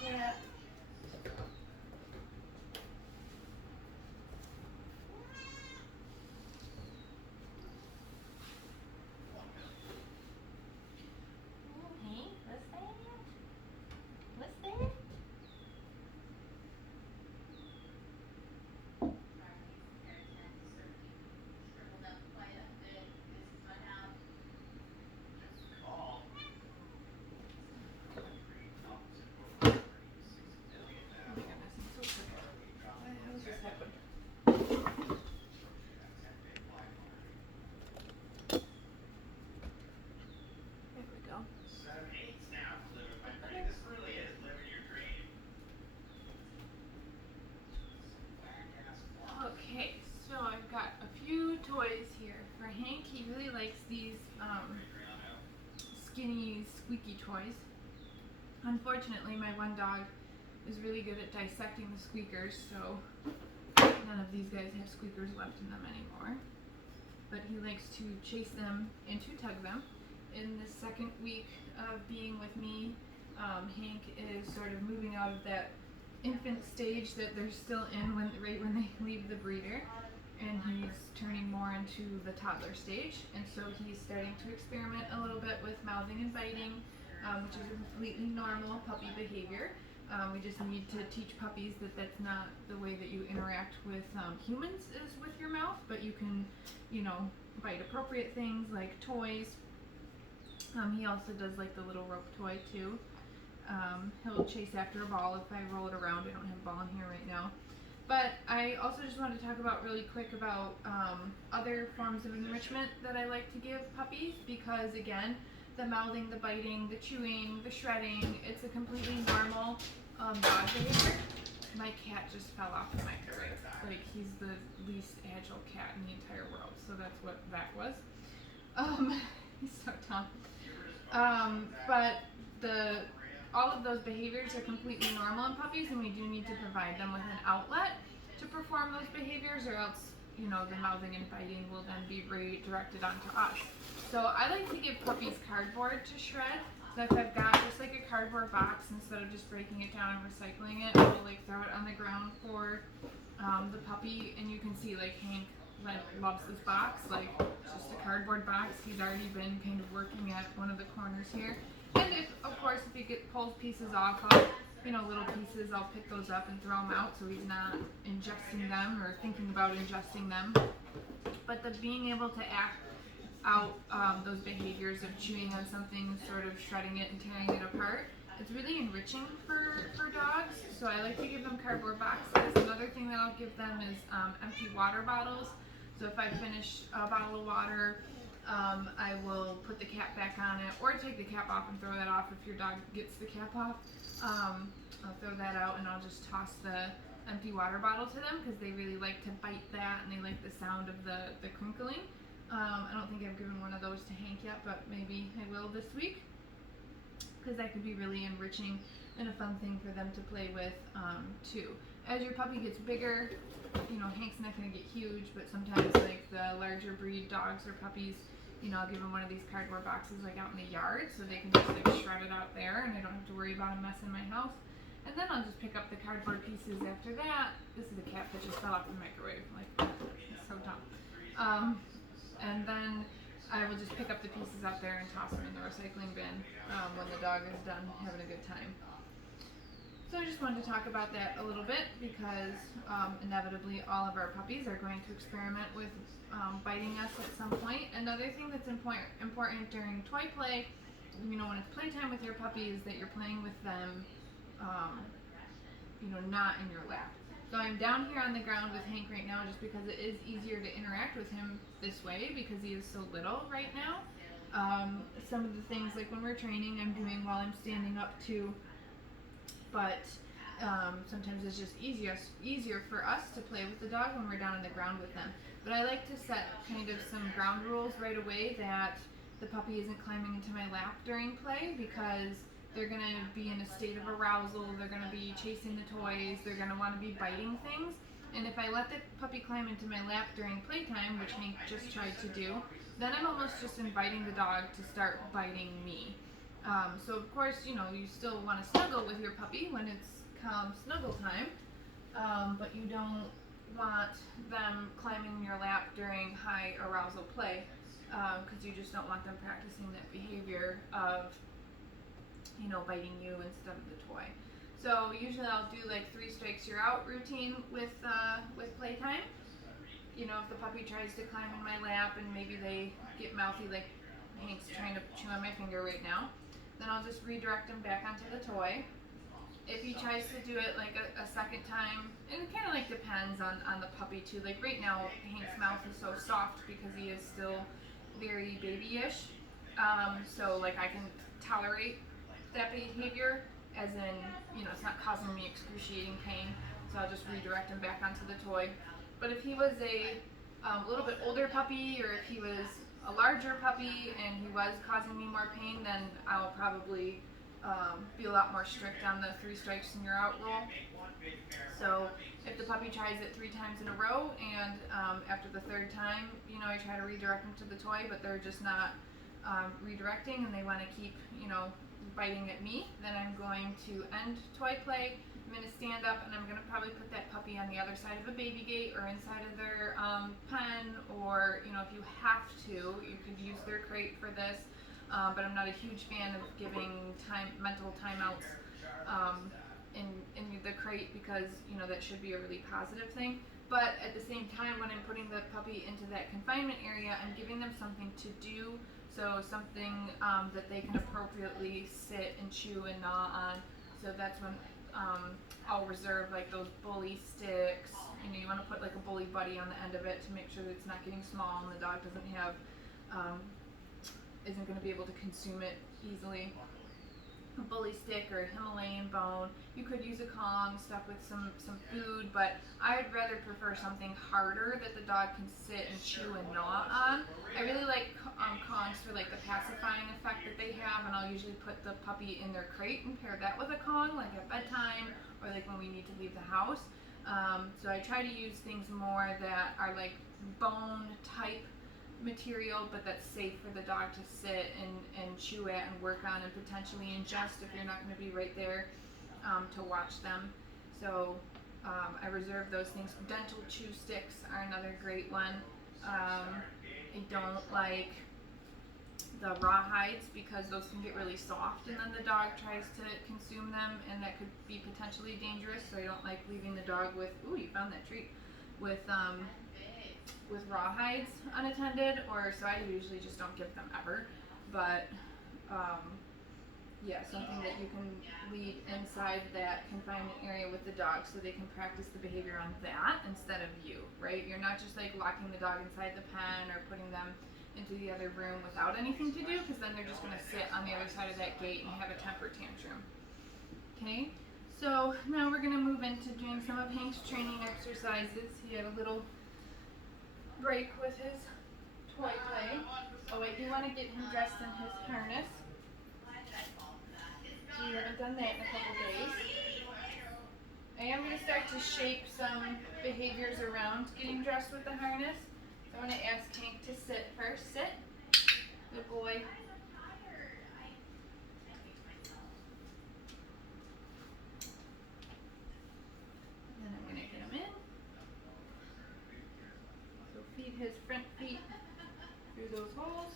cat. Hey, what's that? What's that? Oh my goodness, I'm so sick. How does this happen? There we go. Okay, so I've got a few toys here. For Hank, he really likes these skinny, squeaky toys. Unfortunately, my one dog is really good at dissecting the squeakers, so none of these guys have squeakers left in them anymore. But he likes to chase them and to tug them. In the second week of being with me, Hank is sort of moving out of that infant stage that they're still in right when they leave the breeder, and he's turning more into the toddler stage, and so he's starting to experiment a little bit with mouthing and biting, which is a completely normal puppy behavior. We just need to teach puppies that that's not the way that you interact with humans is with your mouth, but you can, bite appropriate things like toys. He also does like the little rope toy too. He'll chase after a ball if I roll it around. I don't have a ball in here right now. But I also just wanted to talk about really quick about other forms of enrichment that I like to give puppies, because again, the mouthing, the biting, the chewing, the shredding, it's a completely normal dog behavior. My cat just fell off the microwave. Like, he's the least agile cat in the entire world, so that's what that was. He's so dumb. But all of those behaviors are completely normal in puppies, and we do need to provide them with an outlet to perform those behaviors, or else, the mouthing and biting will then be redirected onto us. So I like to give puppies cardboard to shred. So if I've got just like a cardboard box, instead of just breaking it down and recycling it, I'll like throw it on the ground for the puppy, and you can see like Hank loves this box. Like, it's just a cardboard box. He's already been kind of working at one of the corners here. And of course, if he pulls pieces off, little pieces, I'll pick those up and throw them out so he's not ingesting them or thinking about ingesting them. But the being able to act out those behaviors of chewing on something, sort of shredding it and tearing it apart, it's really enriching for dogs. So I like to give them cardboard boxes. Another thing that I'll give them is empty water bottles. So if I finish a bottle of water, I will put the cap back on it, or take the cap off and throw that off if your dog gets the cap off. I'll throw that out, and I'll just toss the empty water bottle to them, because they really like to bite that, and they like the sound of the crinkling. I don't think I've given one of those to Hank yet, but maybe I will this week, because that could be really enriching and a fun thing for them to play with too. As your puppy gets bigger, Hank's not going to get huge, but sometimes like the larger breed dogs or puppies, I'll give them one of these cardboard boxes like out in the yard, so they can just like shred it out there, and I don't have to worry about a mess in my house. And then I'll just pick up the cardboard pieces after that. This is a cat that just fell off the microwave. Like, it's so dumb. And then I will just pick up the pieces out there and toss them in the recycling bin when the dog is done having a good time. So I just wanted to talk about that a little bit, because inevitably all of our puppies are going to experiment with biting us at some point. Another thing that's important during toy play, when it's playtime with your puppy, is that you're playing with them, not in your lap. So I'm down here on the ground with Hank right now, just because it is easier to interact with him this way, because he is so little right now. Some of the things, like when we're training, I'm doing while I'm standing up too, but sometimes it's just easier for us to play with the dog when we're down on the ground with them. But I like to set kind of some ground rules right away, that the puppy isn't climbing into my lap during play, because they're going to be in a state of arousal, they're going to be chasing the toys, they're going to want to be biting things. And if I let the puppy climb into my lap during playtime, which Hank just tried to do, then I'm almost just inviting the dog to start biting me. So of course, you know, you still want to snuggle with your puppy when it's snuggle time, but you don't want them climbing in your lap during high arousal play, because you just don't want them practicing that behavior of, you know, biting you instead of the toy. So usually I'll do like 3 strikes you're out routine with playtime. You know, if the puppy tries to climb in my lap and maybe they get mouthy like Hank's trying to chew on my finger right now, then I'll just redirect him back onto the toy. If he tries to do it like a second time, and it kind of like depends on the puppy too. Like right now, Hank's mouth is so soft because he is still very babyish. So like I can tolerate that behavior, as in, you know, it's not causing me excruciating pain. So I'll just redirect him back onto the toy. But if he was a little bit older puppy, or if he was a larger puppy and he was causing me more pain, then I'll probably be a lot more strict on the 3 strikes and you're out rule. So if the puppy tries it 3 times in a row, and after the 3rd time, you know, I try to redirect them to the toy, but they're just not redirecting and they want to keep, you know, biting at me, then I'm going to end toy play. I'm going to stand up and I'm going to probably put that puppy on the other side of a baby gate or inside of their pen, or, you know, if you have to, you could use their crate for this. But I'm not a huge fan of giving mental timeouts in the crate, because, you know, that should be a really positive thing. But at the same time, when I'm putting the puppy into that confinement area, I'm giving them something to do. So something that they can appropriately sit and chew and gnaw on. So that's when I'll reserve like those bully sticks. You know, you want to put like a bully buddy on the end of it to make sure that it's not getting small and the dog doesn't have isn't going to be able to consume it easily. A bully stick or a Himalayan bone. You could use a Kong stuffed with some food, but I would rather prefer something harder that the dog can sit and chew and gnaw on. I really like Kongs for like the pacifying effect that they have, and I'll usually put the puppy in their crate and pair that with a Kong, like at bedtime or like when we need to leave the house. So I try to use things more that are like bone type material, but that's safe for the dog to sit and chew at and work on and potentially ingest if you're not going to be right there to watch them. So I reserve those things. Dental chew sticks are another great one. I don't like the rawhides because those can get really soft and then the dog tries to consume them, and that could be potentially dangerous. So I don't like leaving the dog with, ooh, you found that treat, with rawhides unattended, or so I usually just don't give them ever. But yeah, something that you can leave inside that confinement area with the dog so they can practice the behavior on that instead of you, right? You're not just like locking the dog inside the pen or putting them into the other room without anything to do, because then they're just going to sit on the other side of that gate and have a temper tantrum. Okay, so now we're going to move into doing some of Hank's training exercises. He had a little break with his toy play. Oh, I do want to get him dressed in his harness. So we haven't done that in a couple days. I am going to start to shape some behaviors around getting dressed with the harness. So I'm going to ask Hank to sit first. Sit. Good boy. And then I'm going to get him in. So feed his front feet through those holes.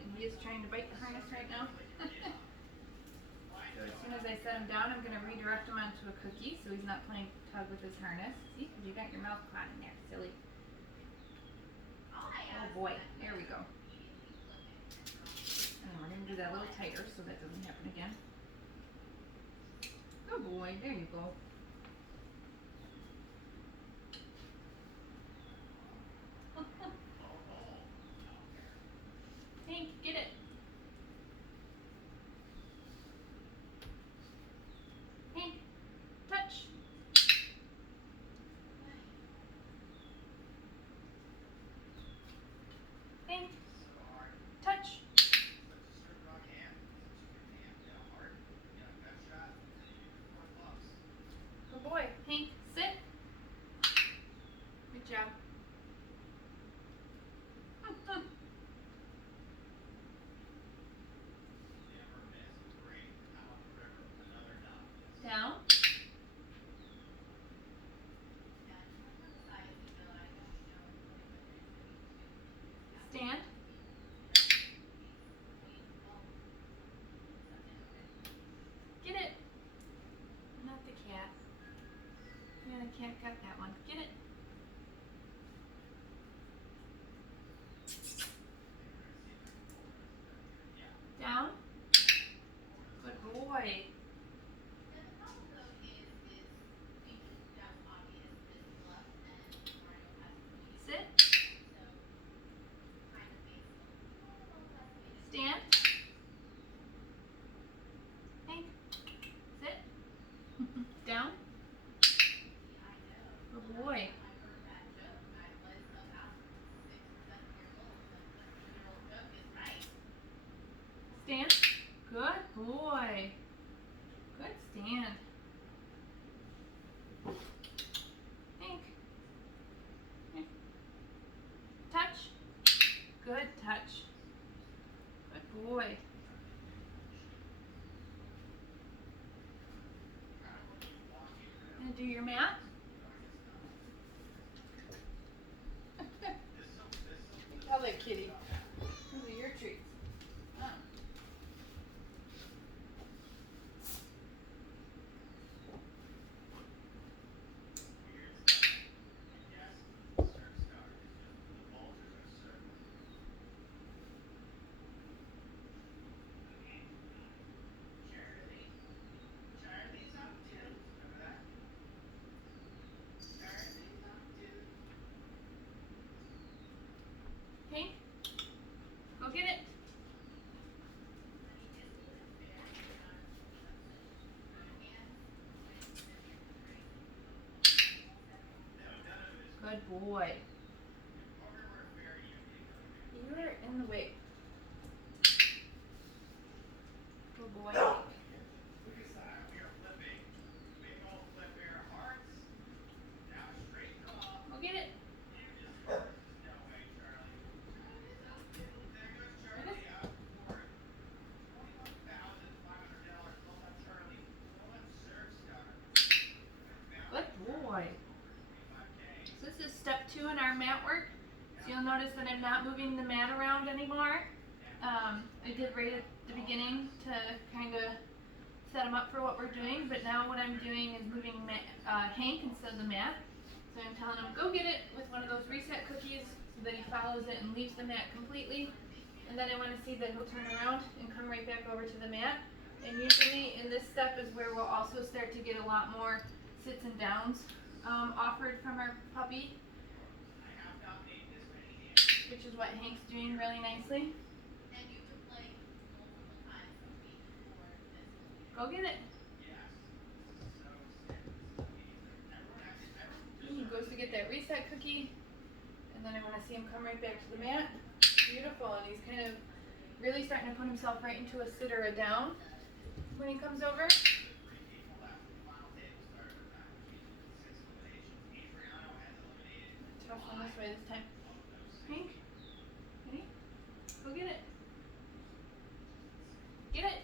And he is trying to bite the harness right now. So as soon as I set him down, I'm going to redirect him onto a cookie so he's not playing tug with his harness. See, because you got your mouth caught in there, silly. Oh boy, there we go. And we're going to do that a little tighter so that doesn't happen again. Good boy, there you go. Hank, get it. Hank, touch. Hank, touch. Good boy. Hank, sit. Good job. Down. Good boy. Sit. Stand. Hank. Sit. Down. Good boy. Stand. Good boy. Good stand. Hank. Here. Touch. Good touch. Good boy. Gonna do your mat? Tell that kitty. Those are your treats. Hank, go get it. Good boy. You're in the way. Good boy. Go get it. Good boy. So this is step 2 in our mat work. So you'll notice that I'm not moving the mat around anymore. I did right at the beginning to kind of set him up for what we're doing, but now what I'm doing is moving Hank instead of the mat. So I'm telling him, go get it with one of those reset cookies so that he follows it and leaves the mat completely. And then I want to see that he'll turn around and come right back over to the mat. And usually in this step is where we'll also start to get a lot more sits and downs offered from our puppy, which is what Hank's doing really nicely. Go get it. He goes to get that reset cookie, and then I want to see him come right back to the mat. Beautiful, and he's kind of really starting to put himself right into a sit or a down when he comes over. Tough one this way this time. Hank, ready? Go get it. Get it.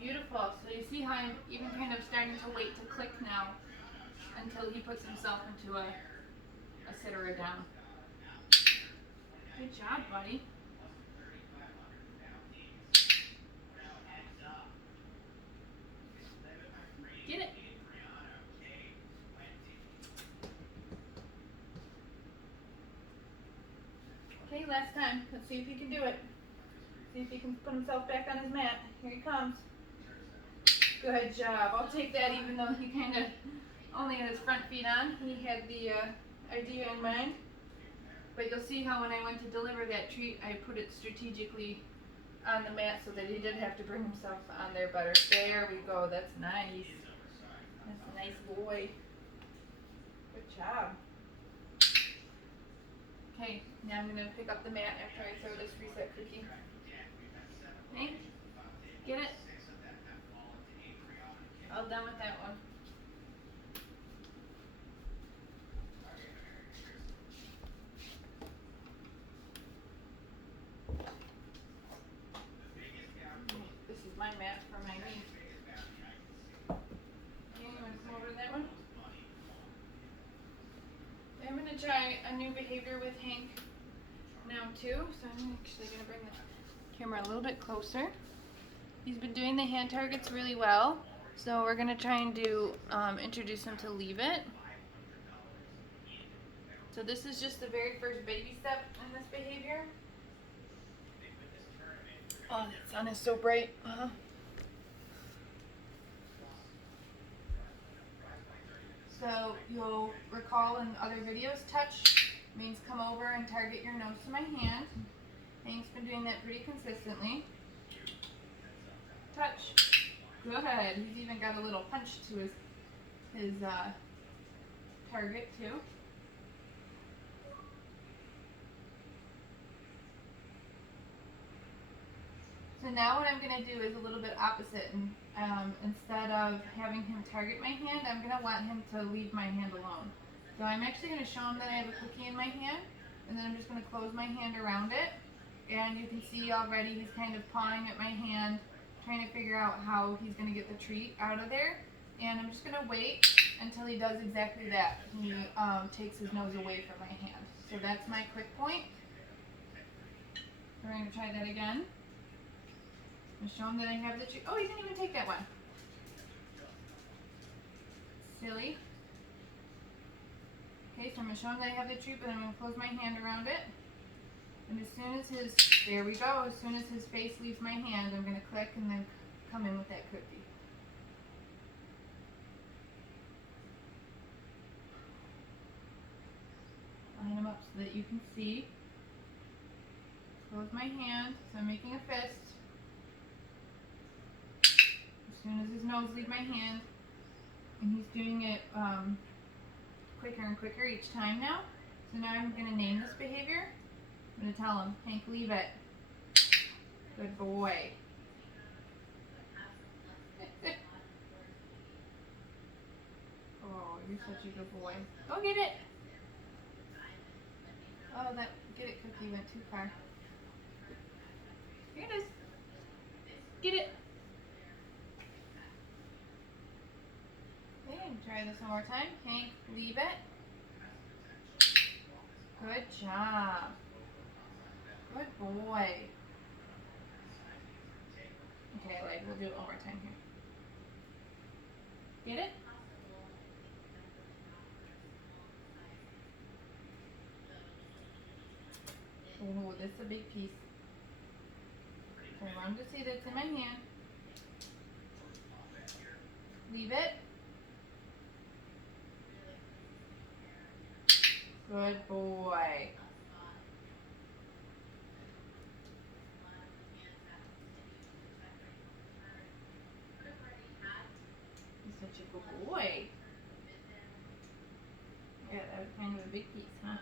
Beautiful. So you see how I'm even kind of starting to wait to click now until he puts himself into a sit or a down. Good job, buddy. Get it. Okay, last time. Let's see if he can do it. See if he can put himself back on his mat. Here he comes. Good job. I'll take that even though he kind of only had his front feet on. He had the idea in mind. But you'll see how when I went to deliver that treat, I put it strategically on the mat so that he did have to bring himself on there better. There we go. That's nice. That's a nice boy. Good job. Okay, now I'm going to pick up the mat after I throw this reset cookie. Okay, get it? All done with that one. This is my mat for my knee. Okay, you want to come over to that one? I'm going to try a new behavior with Hank now too. So I'm actually going to bring the camera a little bit closer. He's been doing the hand targets really well. So we're gonna try and do introduce him to Leave It. So this is just the very first baby step in this behavior. Oh, that sun is so bright. So you'll recall in other videos, touch means come over and target your nose to my hand. Hank's been doing that pretty consistently. Touch. Good. He's even got a little punch to his target too. So now what I'm going to do is a little bit opposite. And instead of having him target my hand, I'm going to want him to leave my hand alone. So I'm actually going to show him that I have a cookie in my hand, and then I'm just going to close my hand around it. And you can see already he's kind of pawing at my hand, trying to figure out how he's going to get the treat out of there. And I'm just going to wait until he does exactly that. He takes his nose away from my hand. So that's my quick point. We're going to try that again. I'm show him that I have the treat. Oh, he didn't even take that one. Silly. Okay, so I'm going to show him that I have the treat, but I'm going to close my hand around it. And as soon as there we go, as soon as his face leaves my hand, I'm going to click and then come in with that cookie. Line them up so that you can see. Close my hand, so I'm making a fist. As soon as his nose leaves my hand, and he's doing it quicker and quicker each time now. So now I'm going to name this behavior. I'm going to tell him, Hank, leave it. Good boy. Oh, you're such a good boy. Go get it. Oh, that get it cookie went too far. Here it is. Get it. Okay, try this one more time. Hank, leave it. Good job. Good boy. Okay, like we'll do it one more time here. Get it? Oh, this is a big piece. I want him to see that's in my hand. Leave it. Good boy. He's such a good boy. Yeah, that was kind of a big piece, huh?